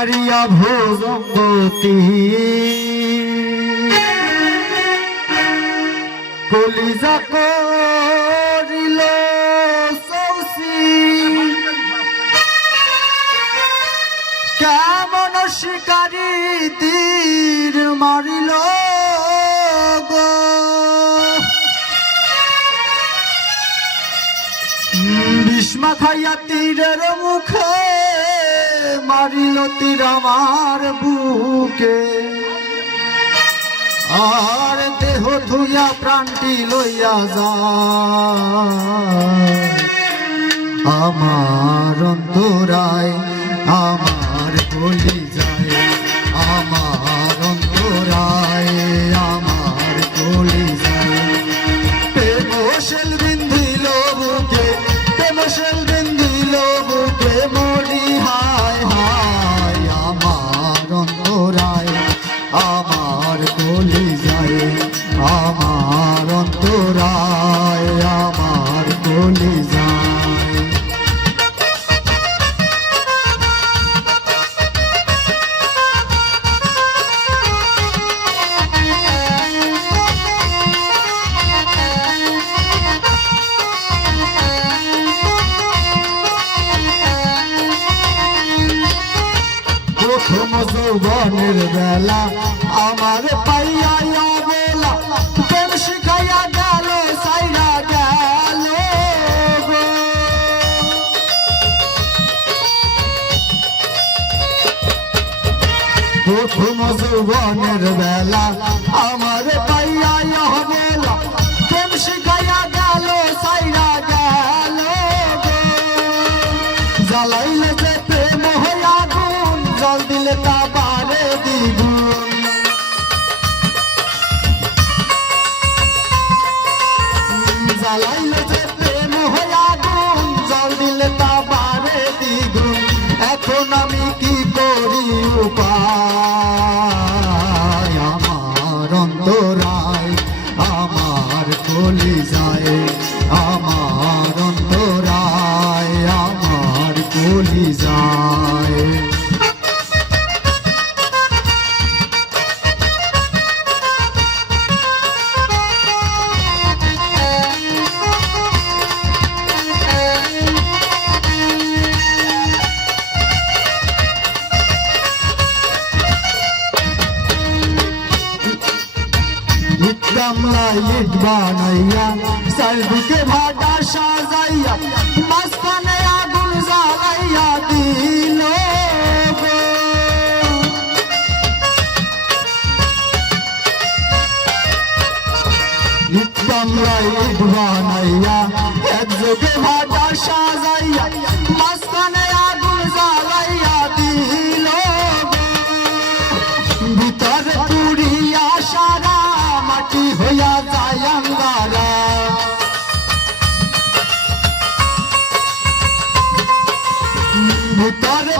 মারিয়া ভোজঙ্গতি কলিজা করিল সৌসি কেমন শিকারী তীর মারিল গো বিষ্মা খাইয়া তীরের মুখে মারিল তীর আমার বুকে আর দেহ ধুইয়া প্রাণটি লইয়া যায় আমার অন্তরায় আমার গলি যায় আমার অন্তরায় আমার গলি যায় প্রেমশীল বিন্ধিল বুকে প্রেমশীল বিন্ধিল বুকে মরি হায় হায় আমার অন্তরায় আমার গলি যায় আমার অন্তরায় আমার গলি যায় প্রথম যৌবনের বেলা আমার পাইয়া বেলা প্রেম শিখাইয়া গেল সাইরা গেল প্রথম যৌবনের বেলা আমার পাইয়া বেলা প্রেম শিখাইয়া গেল সাইরা গেল জ্বালাইলে যে প্রেম হইয়া জল দিলে তা বারে দ্বিগুণ জ্বালাইলে যে প্রেম হইয়া গুণ জল দিলে তা বারে দ্বিগুণ এখন আমি কি করি উপায় আমার অন্তরায় আমার কলি যায় আমার অন্তরায় আমার কলি যায় গামলা ইট বানাইয়া চারদিকে ভাটা সাজাইয়া মাঝখানে আগুন জ্বালাইয়া দিল গামলা ইট বানাইয়া একযোগে ভাটা সাজাইয়া মাঝখানে আগুন জ্বালাইয়া দিল ভিতরে পুড়িয়া সারা মাটি হইয়া যায় আঙ্গারা ভিতরে